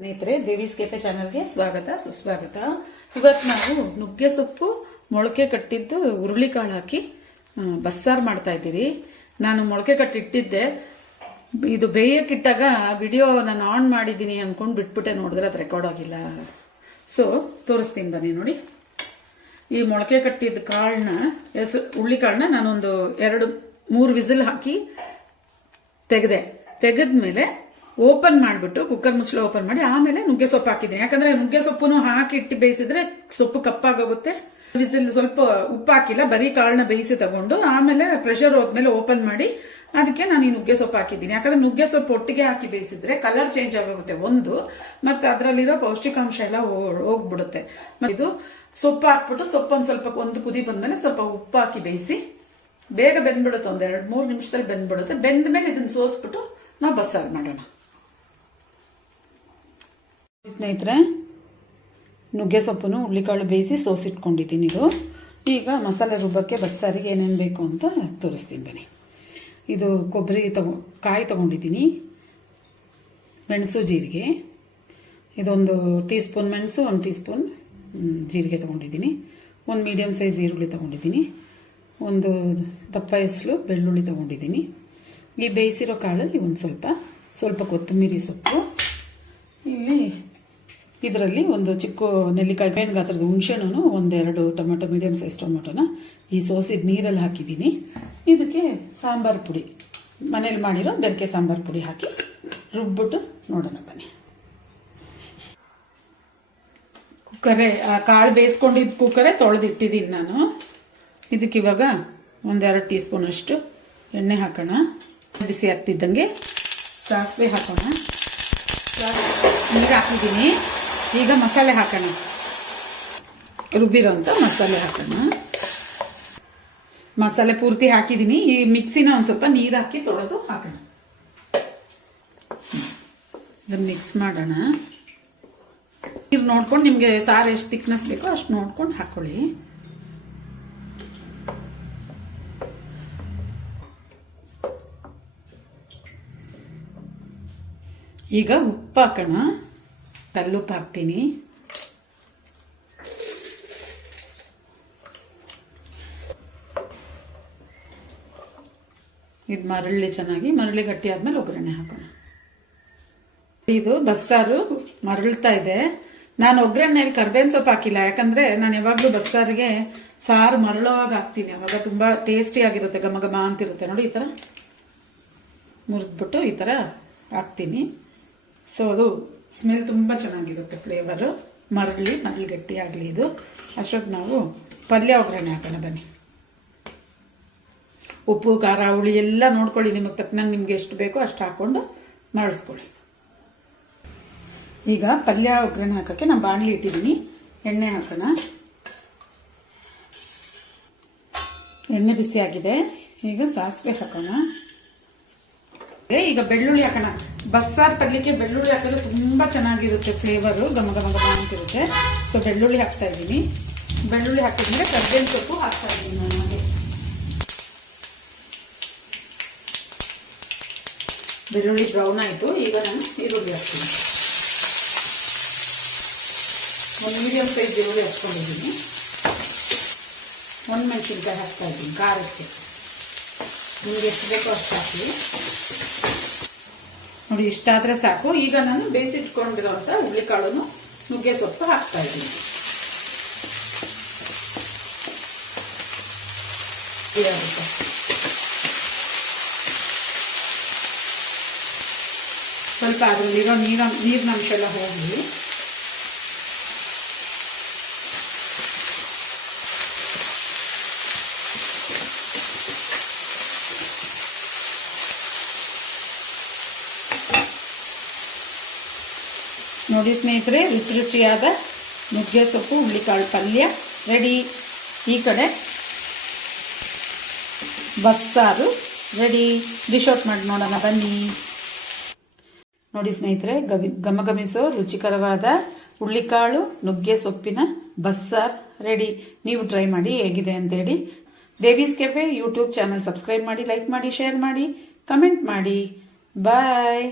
ಸ್ನೇಹಿತರೆ, ದೇವೀಸ್ ಕೆಫೆ ಚಾನಲ್ಗೆ ಸ್ವಾಗತ ಸುಸ್ವಾಗತ. ಇವತ್ತು ನಾವು ನುಗ್ಗೆ ಸೊಪ್ಪು ಮೊಳಕೆ ಕಟ್ಟಿದ್ದು ಹುರುಳಿಕಾಳು ಹಾಕಿ ಬಸ್ಸಾರು ಮಾಡ್ತಾ ಇದ್ದೀರಿ. ನಾನು ಮೊಳಕೆ ಕಟ್ಟಿಟ್ಟಿದ್ದೆ, ಇದು ಬೇಯಕ್ಕಿಟ್ಟಾಗ ವಿಡಿಯೋ ನಾನು ಆನ್ ಮಾಡಿದ್ದೀನಿ ಅನ್ಕೊಂಡು ಬಿಟ್ಬಿಟ್ಟೆ, ನೋಡಿದ್ರೆ ಅದು ರೆಕಾರ್ಡ್ ಆಗಿಲ್ಲ. ಸೊ ತೋರಿಸ್ತೀನಿ ಬನ್ನಿ ನೋಡಿ. ಈ ಮೊಳಕೆ ಕಟ್ಟಿದ್ದ ಕಾಳನ್ನ ಹುರುಳಿಕಾಳನ್ನ ನಾನೊಂದು 2-3 ವಿಸಿಲ್ ಹಾಕಿ ತೆಗೆದ್ಮೇಲೆ ಓಪನ್ ಮಾಡಿಬಿಟ್ಟು ಕುಕ್ಕರ್ ಮುಚ್ಚಳ ಓಪನ್ ಮಾಡಿ ಆಮೇಲೆ ನುಗ್ಗೆ ಸೊಪ್ಪು ಹಾಕಿದ್ದೀನಿ. ಯಾಕಂದ್ರೆ ನುಗ್ಗೆ ಸೊಪ್ಪು ಹಾಕಿ ಇಟ್ಟು ಬೇಯಿಸಿದ್ರೆ ಸೊಪ್ಪು ಕಪ್ಪಾಗೋಗುತ್ತೆ. ವಿಸಿಲ್ ಸ್ವಲ್ಪ ಉಪ್ಪು ಹಾಕಿಲ್ಲ, ಬರೀ ಕಾಳನ್ನ ಬೇಯಿಸಿ ತಗೊಂಡು ಆಮೇಲೆ ಪ್ರೆಷರ್ ಹೋದ್ಮೇಲೆ ಓಪನ್ ಮಾಡಿ ಅದಕ್ಕೆ ನಾನು ಈ ನುಗ್ಗೆ ಸೊಪ್ಪು ಹಾಕಿದ್ದೀನಿ. ಯಾಕಂದ್ರೆ ನುಗ್ಗೆ ಸೊಪ್ಪು ಒಟ್ಟಿಗೆ ಹಾಕಿ ಬೇಯಿಸಿದ್ರೆ ಕಲರ್ ಚೇಂಜ್ ಆಗೋಗುತ್ತೆ ಒಂದು, ಮತ್ತೆ ಅದರಲ್ಲಿರೋ ಪೌಷ್ಟಿಕಾಂಶ ಎಲ್ಲ ಹೋಗ್ಬಿಡುತ್ತೆ. ಇದು ಸೊಪ್ಪು ಹಾಕ್ಬಿಟ್ಟು ಸೊಪ್ಪು ಸ್ವಲ್ಪ ಒಂದು ಕುದಿ ಬಂದ್ಮೇಲೆ ಸ್ವಲ್ಪ ಉಪ್ಪು ಹಾಕಿ ಬೇಯಿಸಿ ಬೇಗ ಬೆಂದ್ಬಿಡುತ್ತೆ. ಒಂದ್ 2-3 ನಿಮಿಷದಲ್ಲಿ ಬೆಂದ್ಬಿಡುತ್ತೆ. ಬೆಂದ ಮೇಲೆ ಇದನ್ನ ಸೋಸ್ಬಿಟ್ಟು ನಾವು ಬಸ್ಸಾರು ಮಾಡೋಣ. ಸ್ನೇಹಿತರೆ, ನುಗ್ಗೆ ಸೊಪ್ಪನ್ನು ಹುರುಳಿಕಾಳು ಬೇಯಿಸಿ ಸೋಸಿಟ್ಕೊಂಡಿದ್ದೀನಿ. ಇದು ಈಗ ಮಸಾಲೆ ರುಬ್ಬಕ್ಕೆ ಬಸ್ಸಾರಿಗೆ ಏನೇನು ಬೇಕು ಅಂತ ತೋರಿಸ್ತೀನಿ ಬನ್ನಿ. ಇದು ಕಾಯಿ ತಗೊಂಡಿದ್ದೀನಿ, ಮೆಣಸು ಜೀರಿಗೆ, ಇದೊಂದು ಟೀ ಸ್ಪೂನ್ ಮೆಣಸು, 1 ಟೀ ಸ್ಪೂನ್ ಜೀರಿಗೆ ತಗೊಂಡಿದ್ದೀನಿ, ಒಂದು ಮೀಡಿಯಂ ಸೈಜ್ ಈರುಳ್ಳಿ ತಗೊಂಡಿದ್ದೀನಿ, ಒಂದು ದಪ್ಪ ಎಸಳು ಬೆಳ್ಳುಳ್ಳಿ ತಗೊಂಡಿದ್ದೀನಿ. ಈ ಬೇಯಿಸಿರೋ ಕಾಳಲ್ಲಿ ಒಂದು ಸ್ವಲ್ಪ ಕೊತ್ತಂಬರಿ ಸೊಪ್ಪು, ಇಲ್ಲಿ ಇದರಲ್ಲಿ ಒಂದು ಚಿಕ್ಕ ನೆಲ್ಲಿಕಾಯಿ ಬೇನ್ ಗಾತ್ರದ ಹುಣಸೆಹಣ್ಣು, 1-2 ಟೊಮೆಟೊ ಮೀಡಿಯಂ ಸೈಜ್ ಟೊಮೆಟೊನ ಈ ಸೋಸಿದ ನೀರಲ್ಲಿ ಹಾಕಿದ್ದೀನಿ. ಇದಕ್ಕೆ ಸಾಂಬಾರು ಪುಡಿ, ಮನೇಲಿ ಮಾಡಿರೋ ಬೆರಕೆ ಸಾಂಬಾರು ಪುಡಿ ಹಾಕಿ ರುಬ್ಬಿಟ್ಟು ನೋಡೋಣ ಬನ್ನಿ. ಕಾಳು ಬೇಯಿಸ್ಕೊಂಡಿದ್ದ ಕುಕ್ಕರೇ ತೊಳೆದಿಟ್ಟಿದ್ದೀನಿ ನಾನು. ಇದಕ್ಕೆ ಇವಾಗ 1-2 ಟೀ ಸ್ಪೂನ್ ಅಷ್ಟು ಎಣ್ಣೆ ಹಾಕೋಣ. ಬಿಸಿ ಆಗ್ತಿದ್ದಂಗೆ ಸಾಸಿವೆ ಹಾಕೋಣ. ನೀರು ಹಾಕಿದ್ದೀನಿ. ಈಗ ಮಸಾಲೆ ಹಾಕೋಣ, ರುಬ್ಬಿರೋ ಅಂತ ಮಸಾಲೆ ಹಾಕೋಣ. ಮಸಾಲೆ ಪೂರ್ತಿ ಹಾಕಿದ್ದೀನಿ. ಈ ಮಿಕ್ಸಿನ ಒಂದು ಸ್ವಲ್ಪ ನೀರು ಹಾಕಿ ತೊಳೆದು ಹಾಕೋಣ. ಇದನ್ನ ಮಿಕ್ಸ್ ಮಾಡೋಣ. ನೀರು ನೋಡ್ಕೊಂಡು ನಿಮಗೆ ಸಾರು ಎಷ್ಟು ಥಿಕ್ನೆಸ್ ಬೇಕೋ ಅಷ್ಟು ನೋಡ್ಕೊಂಡು ಹಾಕೊಳ್ಳಿ. ಈಗ ಉಪ್ಪು ಹಾಕೋಣ. ಕಲ್ಲುಪ್ಪು ಹಾಕ್ತೀನಿ. ಇದು ಮರಳಿ ಗಟ್ಟಿ ಆದ್ಮೇಲೆ ಒಗ್ಗರಣೆ ಹಾಕೋಣ. ಇದು ಬಸ್ಸಾರು ಮರಳ್ತಾ ಇದೆ. ನಾನು ಒಗ್ಗರಣೆಯಲ್ಲಿ ಕರ್ಬೇವಿನ ಸೊಪ್ಪು ಹಾಕಿಲ್ಲ, ಯಾಕಂದ್ರೆ ನಾನು ಯಾವಾಗ್ಲೂ ಬಸ್ಸಾರಿಗೆ ಸಾರು ಮರಳುವಾಗ ಹಾಕ್ತೀನಿ. ಅವಾಗ ತುಂಬಾ ಟೇಸ್ಟಿ ಆಗಿರುತ್ತೆ, ಘಮ ಘಮ ಅಂತಿರುತ್ತೆ. ನೋಡಿ, ಈ ತರ ಮುರಿದ್ಬಿಟ್ಟು ಈ ತರ ಹಾಕ್ತೀನಿ. ಸೊ ಅದು ಸ್ಮೆಲ್ ತುಂಬ ಚೆನ್ನಾಗಿರುತ್ತೆ, ಫ್ಲೇವರು. ಮರಳಿ ಗಟ್ಟಿ ಆಗಲಿ ಇದು. ಅಷ್ಟೊತ್ತು ನಾವು ಪಲ್ಯ ಒಗ್ಗರಣೆ ಹಾಕೋಣ ಬನ್ನಿ. ಉಪ್ಪು ಖಾರ ಹುಳಿ ಎಲ್ಲ ನೋಡ್ಕೊಳ್ಳಿ, ನಿಮಗೆ ತಕ್ಕನಂಗೆ ನಿಮ್ಗೆ ಎಷ್ಟು ಬೇಕೋ ಅಷ್ಟು ಹಾಕೊಂಡು ಮಾಡಿಸ್ಕೊಳ್ಳಿ. ಈಗ ಪಲ್ಯ ಒಗ್ಗರಣೆ ಹಾಕೋಕ್ಕೆ ನಾನು ಬಾಣಲಿ ಇಟ್ಟಿದ್ದೀನಿ. ಎಣ್ಣೆ ಹಾಕೋಣ. ಎಣ್ಣೆ ಬಿಸಿ ಆಗಿದೆ. ಈಗ ಸಾಸಿವೆ ಹಾಕೋಣ. ಈಗ ಬೆಳ್ಳುಳ್ಳಿ ಹಾಕೋಣ. ಬಸ್ಸಾರು ಪಲ್ಯಕ್ಕೆ ಬೆಳ್ಳುಳ್ಳಿ ಹಾಕಿದ್ರೆ ತುಂಬಾ ಚೆನ್ನಾಗಿರುತ್ತೆ, ಫ್ಲೇವರು ಘಮ ಘಮ ಘಮ ಅಂತಿರುತ್ತೆ. ಸೊ ಬೆಳ್ಳುಳ್ಳಿ ಹಾಕ್ತಾ ಇದ್ದೀನಿ. ಬೆಳ್ಳುಳ್ಳಿ ಹಾಕಿದ್ಮೇಲೆ ಕರ್ಬೇವಿನ ಸೊಪ್ಪು ಹಾಕ್ತಾ ಇದ್ದೀನಿ ನಾನು. ಬೆಳ್ಳುಳ್ಳಿ ಬ್ರೌನ್ ಆಯಿತು. ಈಗ ನಾನು ಈರುಳ್ಳಿ ಹಾಕ್ತೀನಿ. ಒಂದು ಮೀಡಿಯಂ ಸೈಜ್ ಈರುಳ್ಳಿ ಹಾಕ್ಕೊಂಡಿದ್ದೀನಿ. 1 ಮೆಣಸಿನ್ಕಾಯಿ ಹಾಕ್ತಾ ಇದ್ದೀನಿ ಖಾರಕ್ಕೆ. ನಿಮ್ಗೆ ಎಷ್ಟು ಬೇಕೋ ಅಷ್ಟು ಹಾಕಿ. ನೋಡಿ, ಇಷ್ಟಾದ್ರೆ ಸಾಕು. ಈಗ ನಾನು ಬೇಯಿಸಿಟ್ಕೊಂಡಿರೋಂಥ ಹುರುಳಿಕಾಳನ್ನು ನುಗ್ಗೆ ಸೊಪ್ಪು ಹಾಕ್ತಾ ಇದ್ದೀನಿ. ಸ್ವಲ್ಪ ಅದರಲ್ಲಿರೋ ನೀರಿನಂಶ ಎಲ್ಲ ಹೋಗಿ ನೋಡಿ ಸ್ನೇಹಿತರೆ, ರುಚಿಯಾದ ನುಗ್ಗೆ ಸೊಪ್ಪು ಹುರುಳಿಕಾಳು ಪಲ್ಯ ರೆಡಿ. ಈ ಕಡೆ ಬಸ್ಸಾರು ರೆಡಿ. ಡಿಶ್ ಔಟ್ ಮಾಡಿ ನೋಡೋಣ ಬನ್ನಿ. ನೋಡಿ ಸ್ನೇಹಿತರೆ, ಘಮಘಮಿಸೋ ರುಚಿಕರವಾದ ಹುರುಳಿಕಾಳು ನುಗ್ಗೆ ಸೊಪ್ಪಿನ ಬಸ್ಸಾರ್ ರೆಡಿ. ನೀವು ಟ್ರೈ ಮಾಡಿ ಹೇಗಿದೆ ಅಂತೇಳಿ. ದೇವೀಸ್ ಕೆಫೆ ಯೂಟ್ಯೂಬ್ ಚಾನಲ್ ಸಬ್ಸ್ಕ್ರೈಬ್ ಮಾಡಿ, ಲೈಕ್ ಮಾಡಿ, ಶೇರ್ ಮಾಡಿ, ಕಮೆಂಟ್ ಮಾಡಿ. ಬಾಯ್.